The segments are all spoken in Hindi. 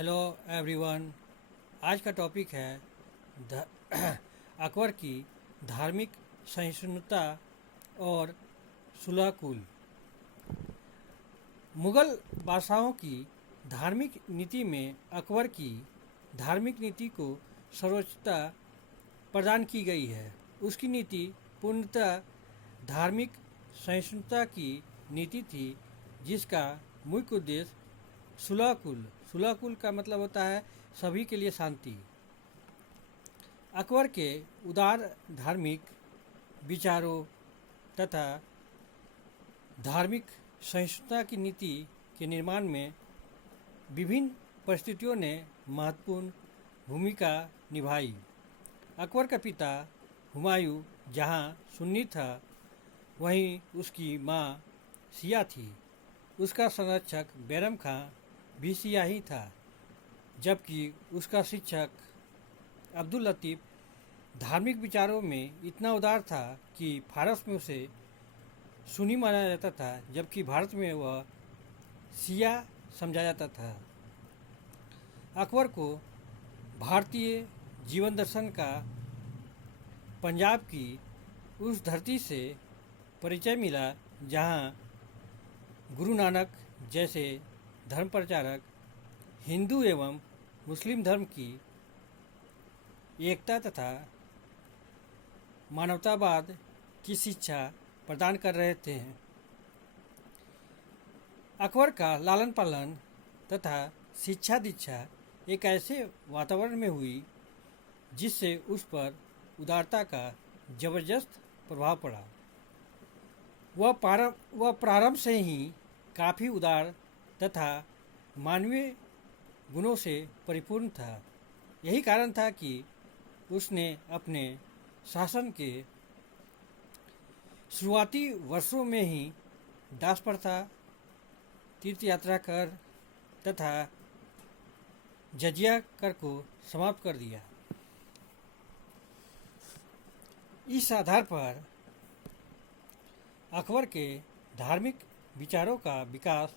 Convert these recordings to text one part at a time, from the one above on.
Hello everyone. आज का टॉपिक है अकबर की धार्मिक सहिष्णुता और सुलह-कुल। मुगल बादशाहों की धार्मिक नीति में अकबर की धार्मिक नीति को सर्वोच्चता प्रदान की गई है। उसकी नीति पूर्णतः धार्मिक सहिष्णुता की नीति थी, जिसका मुख्य उद्देश्य सुलह-कुल का मतलब होता है सभी के लिए शांति। अकबर के उदार धार्मिक विचारों तथा धार्मिक सहिष्णुता की नीति के निर्माण में विभिन्न परिस्थितियों ने महत्वपूर्ण भूमिका निभाई। अकबर का पिता हुमायूं जहां सुन्नी था, वहीं उसकी मां शिया थी। उसका संरक्षक बैरम खां भी शिया ही था, जबकि उसका शिक्षक अब्दुल लतीफ़ धार्मिक विचारों में इतना उदार था कि फारस में उसे सुन्नी माना जाता था, जबकि भारत में वह शिया समझा जाता था। अकबर को भारतीय जीवन दर्शन का पंजाब की उस धरती से परिचय मिला जहां गुरु नानक जैसे धर्म प्रचारक हिंदू एवं मुस्लिम धर्म की एकता तथा मानवतावाद की शिक्षा प्रदान कर रहे थे। अकबर का लालन पालन तथा शिक्षा दीक्षा एक ऐसे वातावरण में हुई जिससे उस पर उदारता का जबरदस्त प्रभाव पड़ा। वह प्रारंभ से ही काफ़ी उदार तथा मानवीय गुणों से परिपूर्ण था। यही कारण था कि उसने अपने शासन के शुरुआती वर्षों में ही दास प्रथा, तीर्थ यात्रा कर तथा जजिया कर को समाप्त कर दिया। इस आधार पर अकबर के धार्मिक विचारों का विकास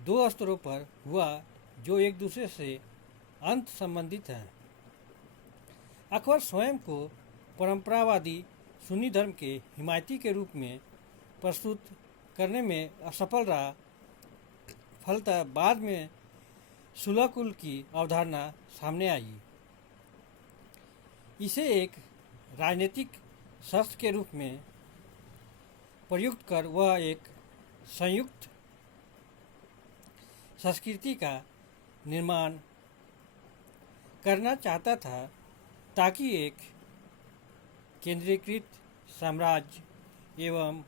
दो स्तरों पर हुआ, जो एक दूसरे से अंत संबंधित हैं। अकबर स्वयं को परंपरावादी सुन्नी धर्म के हिमायती के रूप में प्रस्तुत करने में असफल रहा। फलतः बाद में सुलह-कुल की अवधारणा सामने आई। इसे एक राजनीतिक शस्त्र के रूप में प्रयुक्त कर वह एक संयुक्त संस्कृति का निर्माण करना चाहता था, ताकि एक केंद्रीकृत साम्राज्य एवं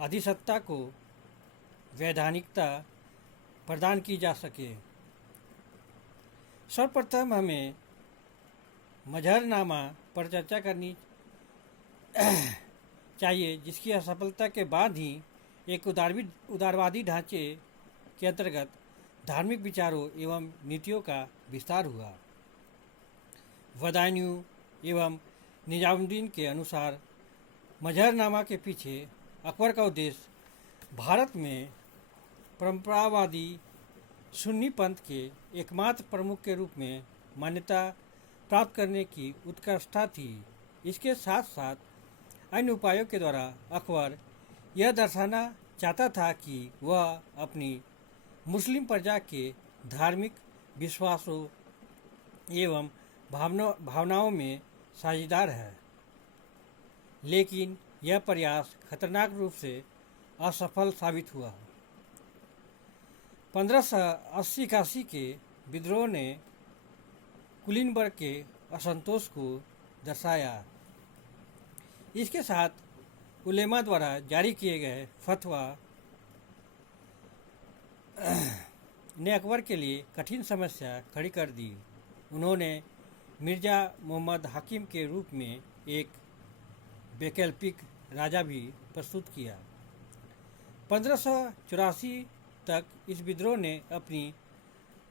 अधिसत्ता को वैधानिकता प्रदान की जा सके। सर्वप्रथम हमें मजहरनामा पर चर्चा करनी चाहिए, जिसकी असफलता के बाद ही एक उदारवादी ढांचे के अंतर्गत धार्मिक विचारों एवं नीतियों का विस्तार हुआ। बदायूं एवं निजामुद्दीन के अनुसार मजहरनामा के पीछे अकबर का उद्देश्य भारत में परंपरावादी सुन्नी पंथ के एकमात्र प्रमुख के रूप में मान्यता प्राप्त करने की उत्कर्षता थी। इसके साथ साथ अन्य उपायों के द्वारा अकबर यह दर्शाना चाहता था कि वह अपनी मुस्लिम प्रजा के धार्मिक विश्वासों एवं भावनाओं में साझेदार है, लेकिन यह प्रयास खतरनाक रूप से असफल साबित हुआ। 1580-81 के विद्रोह ने कुलीनवर्ग के असंतोष को दर्शाया। इसके साथ उलेमा द्वारा जारी किए गए फतवा ने अकबर के लिए कठिन समस्या खड़ी कर दी। उन्होंने मिर्जा मोहम्मद हाकिम के रूप में एक वैकल्पिक राजा भी प्रस्तुत किया। 1584 तक इस विद्रोह ने अपनी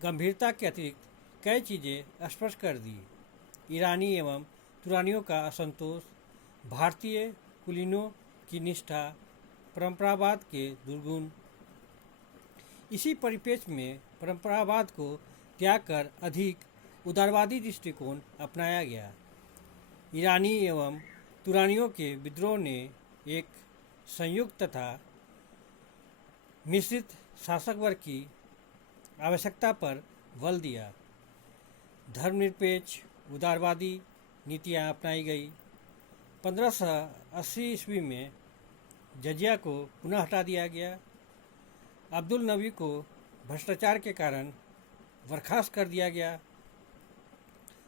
गंभीरता के अतिरिक्त कई चीज़ें स्पष्ट कर दी। ईरानी एवं तुरानियों का असंतोष, भारतीय कुलीनों की निष्ठा, परंपरावाद के दुर्गुण। इसी परिप्रेक्ष्य में परंपरावाद को त्याग कर अधिक उदारवादी दृष्टिकोण अपनाया गया। ईरानी एवं तुरानियों के विद्रोह ने एक संयुक्त तथा मिश्रित शासक वर्ग की आवश्यकता पर बल दिया। धर्मनिरपेक्ष उदारवादी नीतियाँ अपनाई गई। 1580 ईस्वी में जजिया को पुनः हटा दिया गया। अब्दुल नबी को भ्रष्टाचार के कारण बर्खास्त कर दिया गया।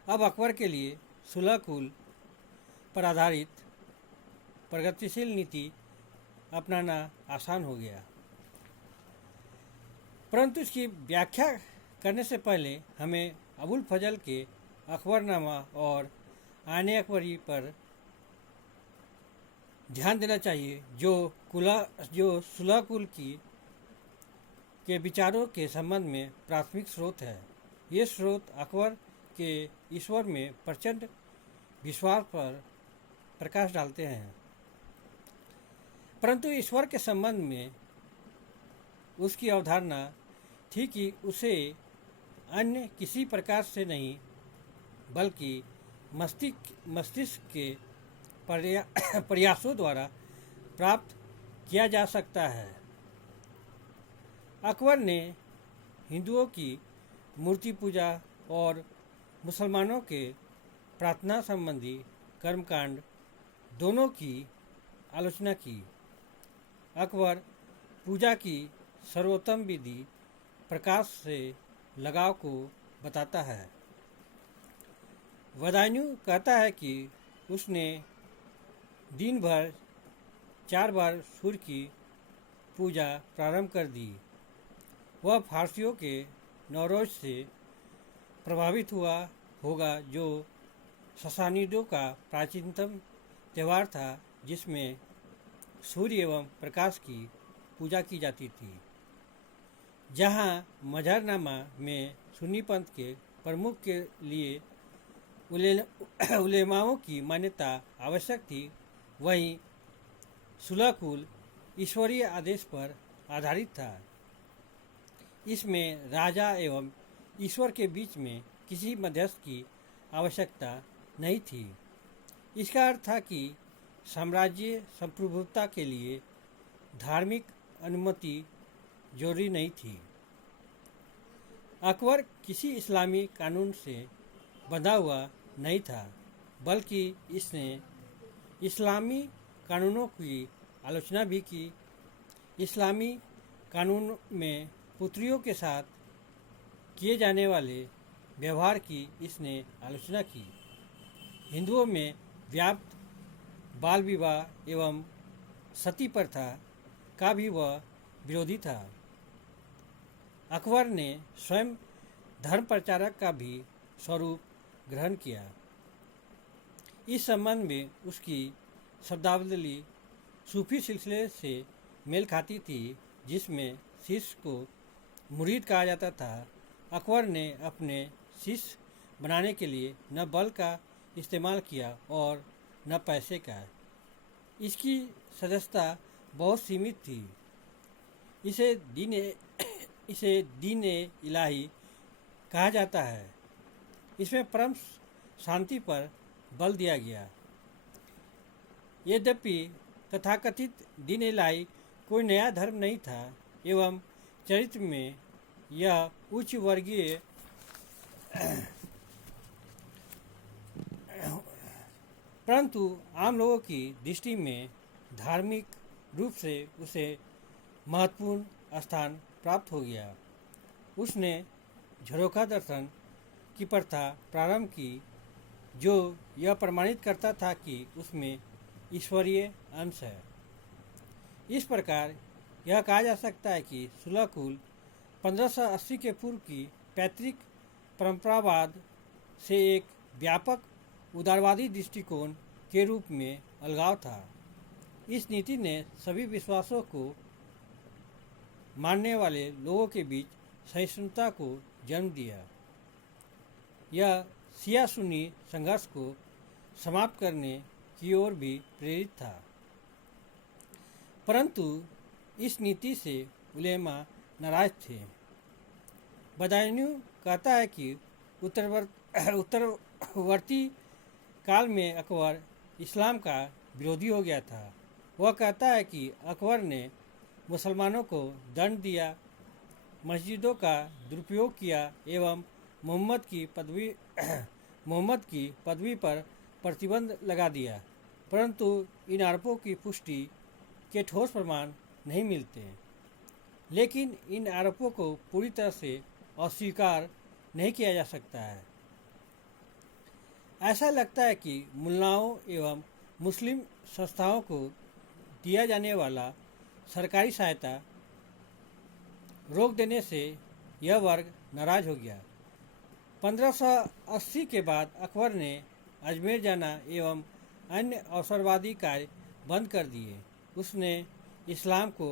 अब अकबर के लिए सुलह कुल पर आधारित प्रगतिशील नीति अपनाना आसान हो गया। परंतु इसकी व्याख्या करने से पहले हमें अबुल फजल के अकबरनामा और आईन अकबरी पर ध्यान देना चाहिए, जो सुलह कुल के विचारों के संबंध में प्राथमिक स्रोत है। ये स्रोत अकबर के ईश्वर में प्रचंड विश्वास पर प्रकाश डालते हैं, परंतु ईश्वर के संबंध में उसकी अवधारणा थी कि उसे अन्य किसी प्रकार से नहीं बल्कि मस्तिष्क के प्रयासों द्वारा प्राप्त किया जा सकता है। अकबर ने हिंदुओं की मूर्ति पूजा और मुसलमानों के प्रार्थना संबंधी कर्मकांड दोनों की आलोचना की। अकबर पूजा की सर्वोत्तम विधि प्रकाश से लगाव को बताता है। बदायूं कहता है कि उसने दिन भर 4 बार सूर्य की पूजा प्रारंभ कर दी। वह फारसियों के नौरोज से प्रभावित हुआ होगा, जो ससानीडों का प्राचीनतम त्यौहार था, जिसमें सूर्य एवं प्रकाश की पूजा की जाती थी। जहाँ मजहरनामा में सुन्नी पंथ के प्रमुख के लिए उलेमाओं की मान्यता आवश्यक थी, वहीं सुलह कुल ईश्वरीय आदेश पर आधारित था। इसमें राजा एवं ईश्वर के बीच में किसी मध्यस्थ की आवश्यकता नहीं थी। इसका अर्थ था कि साम्राज्य संप्रभुता के लिए धार्मिक अनुमति जरूरी नहीं थी। अकबर किसी इस्लामी कानून से बंधा हुआ नहीं था, बल्कि इसने इस्लामी कानूनों की आलोचना भी की। इस्लामी कानून में पुत्रियों के साथ किए जाने वाले व्यवहार की इसने आलोचना की। हिंदुओं में व्याप्त बाल विवाह एवं सती प्रथा का भी वह विरोधी था। अकबर ने स्वयं धर्म प्रचारक का भी स्वरूप ग्रहण किया। इस संबंध में उसकी शब्दावली सूफी सिलसिले से मेल खाती थी, जिसमें शिष्य को मुरीद कहा जाता था। अकबर ने अपने शिष्य बनाने के लिए न बल का इस्तेमाल किया और न पैसे का। इसकी सदस्यता बहुत सीमित थी। इसे दीन इलाही कहा जाता है। इसमें परम शांति पर बल दिया गया। यद्यपि तथाकथित दीन इलाही कोई नया धर्म नहीं था एवं चरित्र में यह उच्च वर्गीय परंतु आम लोगों की दृष्टि में धार्मिक रूप से उसे महत्वपूर्ण स्थान प्राप्त हो गया। उसने झरोखा दर्शन की प्रथा प्रारंभ की, जो यह प्रमाणित करता था कि उसमें ईश्वरीय अंश है। इस प्रकार यह कहा जा सकता है कि सुलह कुल 1580 के पूर्व की पैतृक परंपरावाद से एक व्यापक उदारवादी दृष्टिकोण के रूप में अलगाव था। इस नीति ने सभी विश्वासों को मानने वाले लोगों के बीच सहिष्णुता को जन्म दिया। यह शिया सुन्नी संघर्ष को समाप्त करने की ओर भी प्रेरित था। परंतु इस नीति से उलेमा नाराज थे। बदायूं कहता है कि उत्तरवर्ती काल में अकबर इस्लाम का विरोधी हो गया था। वह कहता है कि अकबर ने मुसलमानों को दंड दिया, मस्जिदों का दुरुपयोग किया एवं मोहम्मद की पदवी पर प्रतिबंध लगा दिया, परंतु इन आरोपों की पुष्टि के ठोस प्रमाण नहीं मिलते। लेकिन इन आरोपों को पूरी तरह से अस्वीकार नहीं किया जा सकता है। ऐसा लगता है कि मुल्लाओं एवं मुस्लिम संस्थाओं को दिया जाने वाला सरकारी सहायता रोक देने से यह वर्ग नाराज हो गया। 1580 के बाद अकबर ने अजमेर जाना एवं अन्य अवसरवादी कार्य बंद कर दिए। उसने इस्लाम को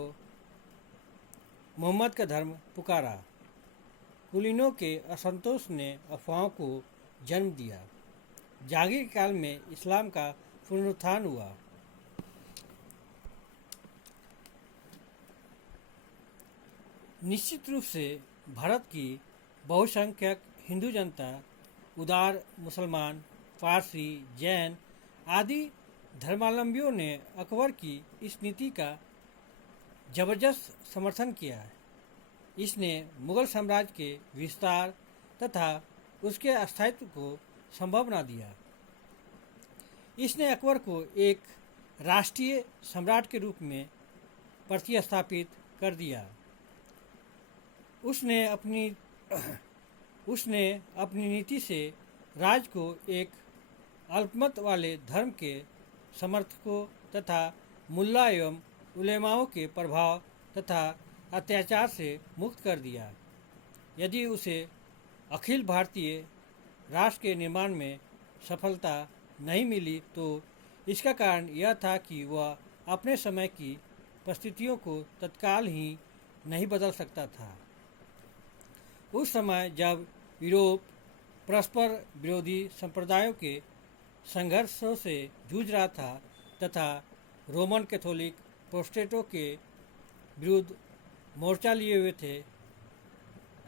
मोहम्मद का धर्म पुकारा। कुलीनों के असंतोष ने अफवाहों को जन्म दिया। जागीर काल में इस्लाम का पुनरुत्थान हुआ। निश्चित रूप से भारत की बहुसंख्यक हिंदू जनता, उदार मुसलमान, पारसी, जैन आदि धर्मावलंबियों ने अकबर की इस नीति का जबरदस्त समर्थन किया है। इसने मुगल साम्राज्य के विस्तार तथा उसके अस्थायित्व को संभव बना दिया। इसने अकबर को एक राष्ट्रीय सम्राट के रूप में प्रतिस्थापित कर दिया। उसने अपनी नीति से राज्य को एक अल्पमत वाले धर्म के समर्थकों तथा मुल्ला एवं उलेमाओं के प्रभाव तथा अत्याचार से मुक्त कर दिया। यदि उसे अखिल भारतीय राष्ट्र के निर्माण में सफलता नहीं मिली तो इसका कारण यह था कि वह अपने समय की परिस्थितियों को तत्काल ही नहीं बदल सकता था। उस समय जब यूरोप परस्पर विरोधी संप्रदायों के संघर्षों से जूझ रहा था तथा रोमन कैथोलिक प्रोटेस्टेंटों के विरुद्ध मोर्चा लिए हुए थे,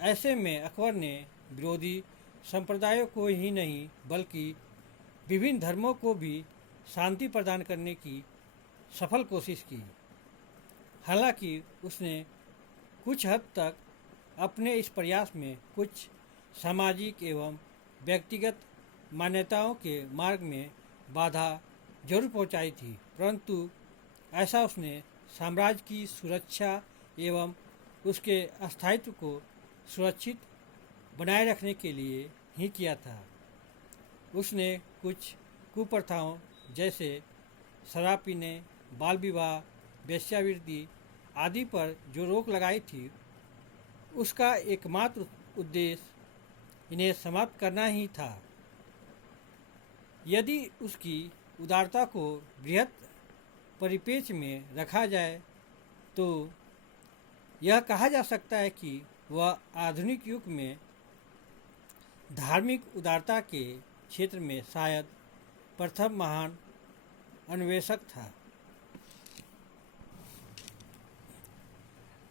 ऐसे में अकबर ने विरोधी संप्रदायों को ही नहीं बल्कि विभिन्न धर्मों को भी शांति प्रदान करने की सफल कोशिश की। हालांकि उसने कुछ हद तक अपने इस प्रयास में कुछ सामाजिक एवं व्यक्तिगत मान्यताओं के मार्ग में बाधा जरूर पहुंचाई थी, परंतु ऐसा उसने साम्राज्य की सुरक्षा एवं उसके अस्थायित्व को सुरक्षित बनाए रखने के लिए ही किया था। उसने कुछ कुप्रथाओं जैसे शराब पीने, बाल विवाह, वेश्यावृत्ति आदि पर जो रोक लगाई थी, उसका एकमात्र उद्देश्य इन्हें समाप्त करना ही था। यदि उसकी उदारता को बृहत परिप्रेक्ष्य में रखा जाए तो यह कहा जा सकता है कि वह आधुनिक युग में धार्मिक उदारता के क्षेत्र में शायद प्रथम महान अन्वेषक था।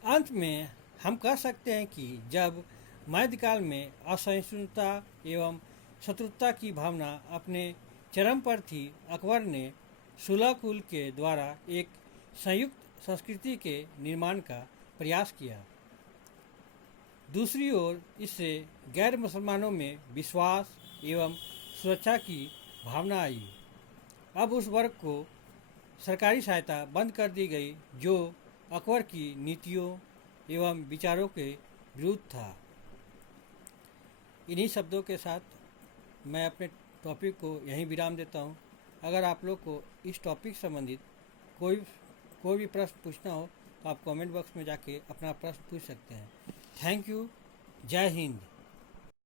अंत में हम कह सकते हैं कि जब मध्यकाल में असहिष्णुता एवं शत्रुता की भावना अपने चरम पर थी, अकबर ने सुलह कुल के द्वारा एक संयुक्त संस्कृति के निर्माण का प्रयास किया। दूसरी ओर इससे गैर मुसलमानों में विश्वास एवं सुरक्षा की भावना आई। अब उस वर्ग को सरकारी सहायता बंद कर दी गई जो अकबर की नीतियों एवं विचारों के विरुद्ध था। इन्हीं शब्दों के साथ मैं अपने टॉपिक को यहीं विराम देता हूँ। अगर आप लोग को इस टॉपिक संबंधित कोई भी प्रश्न पूछना हो तो आप कमेंट बॉक्स में जाके अपना प्रश्न पूछ सकते हैं। Thank you. जय हिंद।